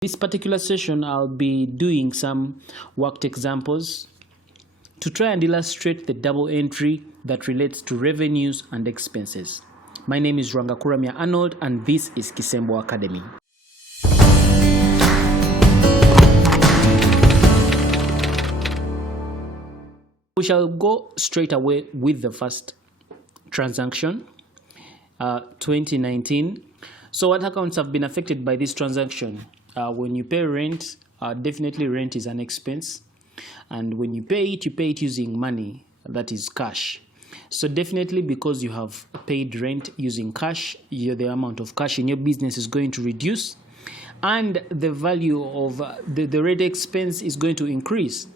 This particular session, I'll be doing some worked examples to try and illustrate the double entry that relates to revenues and expenses. My name is Rwangakuramya Arnold, and this is Kisembo Academy. We shall go straight away with the first transaction, 2019. So what accounts have been affected by this transaction? When you pay rent, definitely rent is an expense, and when you pay it using money, that is cash. So definitely, because you have paid rent using cash, the amount of cash in your business is going to reduce, and the value of the rent expense is going to increase.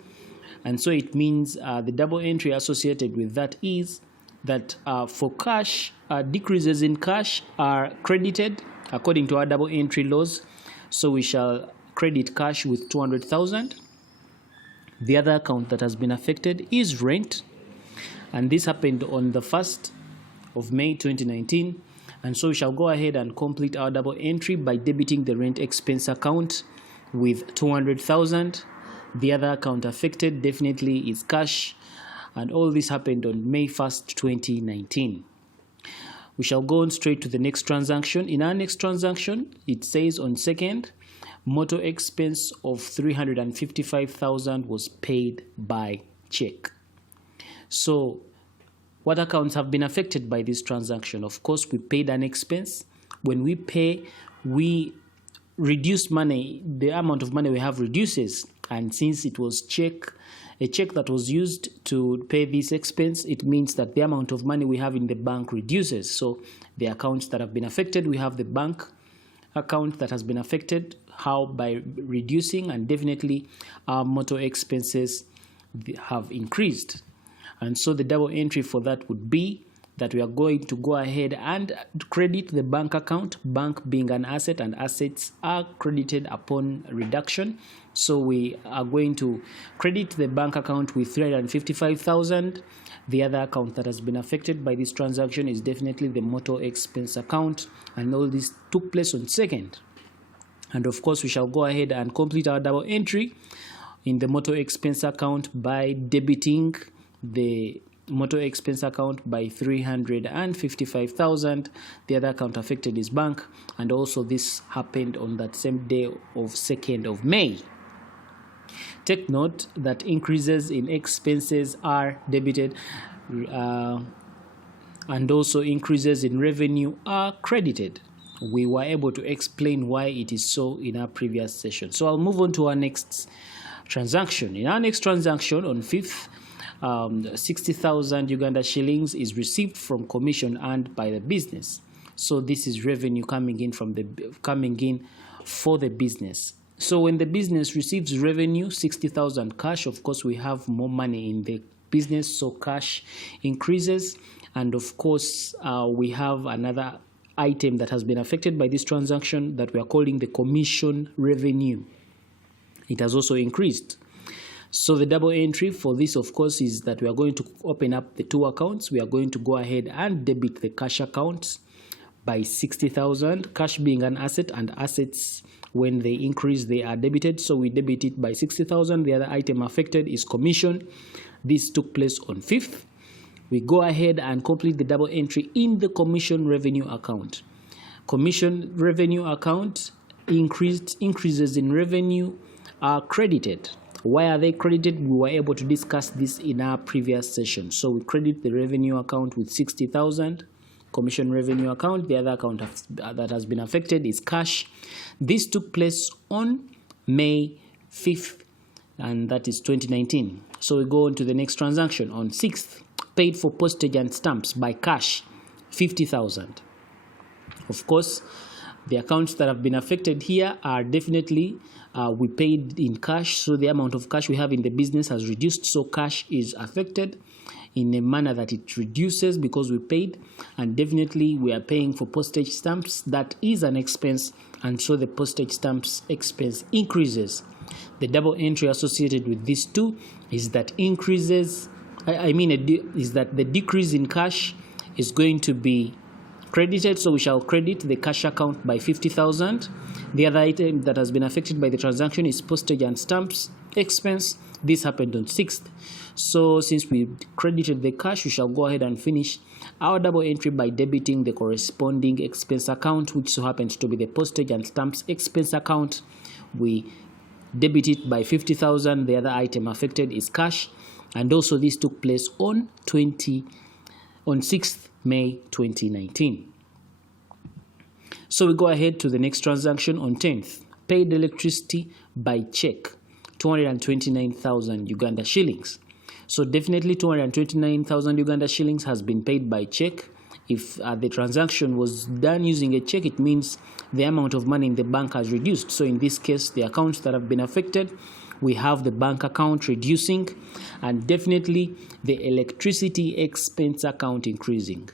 And so it means the double entry associated with that is that for cash, decreases in cash are credited according to our double entry laws. So we shall credit cash with 200,000. The other account that has been affected is rent, and this happened on the 1st of May 2019. And so we shall go ahead and complete our double entry by debiting the rent expense account with 200,000. The other account affected definitely is cash, and all this happened on May 1st, 2019. We shall go on straight to the next transaction. In our next transaction, it says on 2nd, motor expense of 355,000 was paid by check. So what accounts have been affected by this transaction? Of course, we paid an expense. When we pay, we reduce money. The amount of money we have reduces. And since it was a check that was used to pay this expense, it means that the amount of money we have in the bank reduces. So the accounts that have been affected, we have the bank account that has been affected. How? By reducing, and definitely our motor expenses have increased. And so the double entry for that would be that we are going to go ahead and credit the bank account, bank being an asset, and assets are credited upon reduction. So we are going to credit the bank account with 355,000. The other account that has been affected by this transaction is definitely the motor expense account, and all this took place on 2nd. And of course, we shall go ahead and complete our double entry in the motor expense account by debiting the motor expense account by 355,000. The other account affected is bank, and also this happened on that same day of 2nd of May. Take note that increases in expenses are debited, and also increases in revenue are credited. We were able to explain why it is so in our previous session. So I'll move on to our next transaction. In our next transaction on 5th, 60,000 Uganda shillings is received from commission earned by the business. So this is revenue coming in for the business. So when the business receives revenue, 60,000 cash, of course we have more money in the business, so cash increases. And of course we have another item that has been affected by this transaction that we are calling the commission revenue. It has also increased. So the double entry for this, of course, is that we are going to open up the two accounts. We are going to go ahead and debit the cash account by 60,000, cash being an asset, and assets, when they increase, they are debited. So we debit it by 60,000. The other item affected is commission. This took place on 5th. We go ahead and complete the double entry in the commission revenue account. Commission revenue account increases in revenue are credited. Why are they credited? We were able to discuss this in our previous session. So we credit the revenue account with 60,000, commission revenue account. The other account that has been affected is cash. This took place on May 5th, and that is 2019. So we go on to the next transaction on 6th, paid for postage and stamps by cash, 50,000. Of course, the accounts that have been affected here are definitely we paid in cash, so the amount of cash we have in the business has reduced, so cash is affected in a manner that it reduces because we paid, and definitely we are paying for postage stamps. That is an expense, and so the postage stamps expense increases. The double entry associated with these two is that is that the decrease in cash is going to be credited, so we shall credit the cash account by 50,000. The other item that has been affected by the transaction is postage and stamps expense. This happened on 6th. So since we credited the cash, we shall go ahead and finish our double entry by debiting the corresponding expense account, which so happens to be the postage and stamps expense account. We debit it by 50,000. The other item affected is cash, and also this took place on 6th May 2019. So we go ahead to the next transaction on 10th. Paid electricity by check, 229,000 Uganda shillings. So definitely 229,000 Uganda shillings has been paid by check. If the transaction was done using a check, it means the amount of money in the bank has reduced. So in this case, the accounts that have been affected, we have the bank account reducing, and definitely the electricity expense account increasing,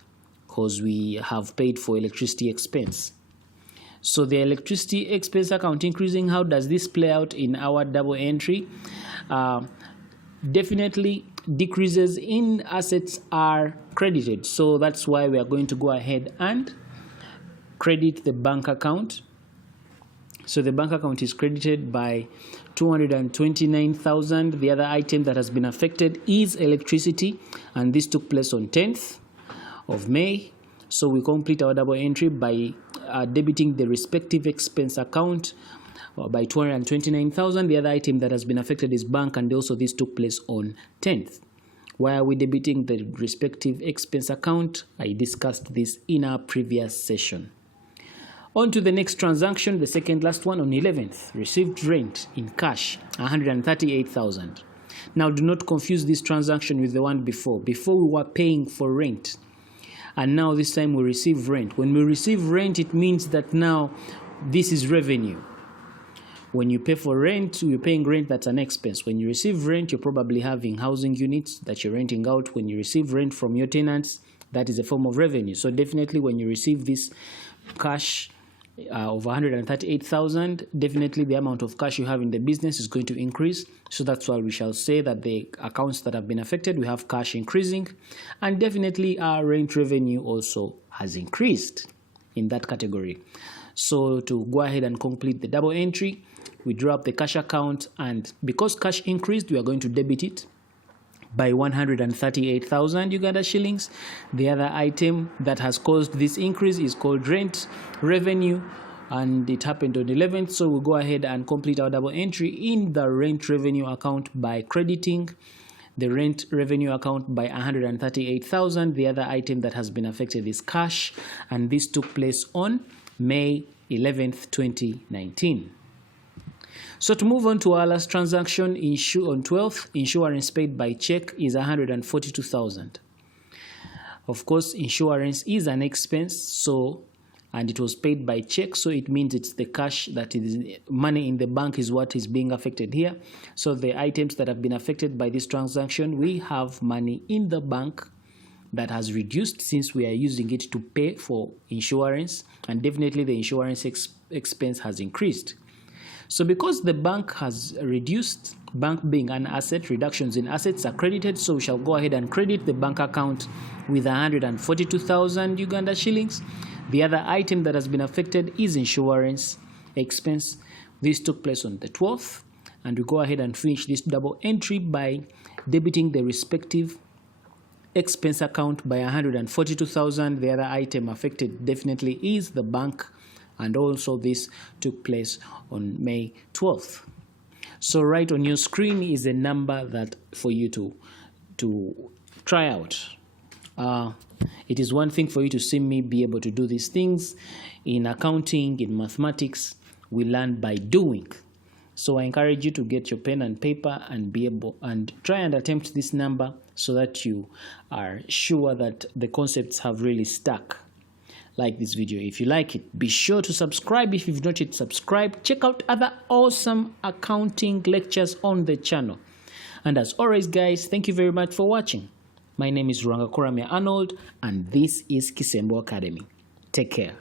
because we have paid for electricity expense. So the electricity expense account increasing, how does this play out in our double entry? Definitely decreases in assets are credited. So that's why we are going to go ahead and credit the bank account. So the bank account is credited by 229,000. The other item that has been affected is electricity, and this took place on 10th of May. So we complete our double entry by debiting the respective expense account by 229,000. The other item that has been affected is bank, and also this took place on 10th. Why are we debiting the respective expense account? I discussed this in our previous session. On to the next transaction, the second last one on 11th. Received rent in cash, 138,000. Now do not confuse this transaction with the one before. Before we were paying for rent, and now this time we receive rent. When we receive rent, it means that now this is revenue. When you pay for rent, you're paying rent, that's an expense. When you receive rent, you're probably having housing units that you're renting out. When you receive rent from your tenants, that is a form of revenue. So definitely when you receive this cash of 138,000, definitely the amount of cash you have in the business is going to increase. So that's why we shall say that the accounts that have been affected, we have cash increasing, and definitely our rent revenue also has increased in that category. So to go ahead and complete the double entry, we draw up the cash account, and because cash increased, we are going to debit it by 138,000 Uganda shillings. The other item that has caused this increase is called rent revenue, and it happened on 11th. So we'll go ahead and complete our double entry in the rent revenue account by crediting the rent revenue account by 138,000. The other item that has been affected is cash, and this took place on May 11th, 2019. So to move on to our last transaction, on 12th, insurance paid by check is 142,000. Of course, insurance is an expense, and it was paid by check, so it means it's the cash that is money in the bank is what is being affected here. So the items that have been affected by this transaction, we have money in the bank that has reduced since we are using it to pay for insurance, and definitely the insurance expense has increased. So because the bank has reduced, bank being an asset, reductions in assets are credited, so we shall go ahead and credit the bank account with 142,000 Uganda shillings. The other item that has been affected is insurance expense. This took place on the 12th, and we go ahead and finish this double entry by debiting the respective expense account by 142,000. The other item affected definitely is the bank, and also this took place on May 12th. So right on your screen is a number that for you to try out. It is one thing for you to see me be able to do these things. In accounting, in mathematics, we learn by doing. So I encourage you to get your pen and paper and be able and try and attempt this number so that you are sure that the concepts have really stuck. Like this video if you like it. Be sure to subscribe if you've not yet subscribed. Check out other awesome accounting lectures on the channel. And as always, guys, thank you very much for watching. My name is Ruanga Koramia Arnold, and this is Kisembo Academy. Take care.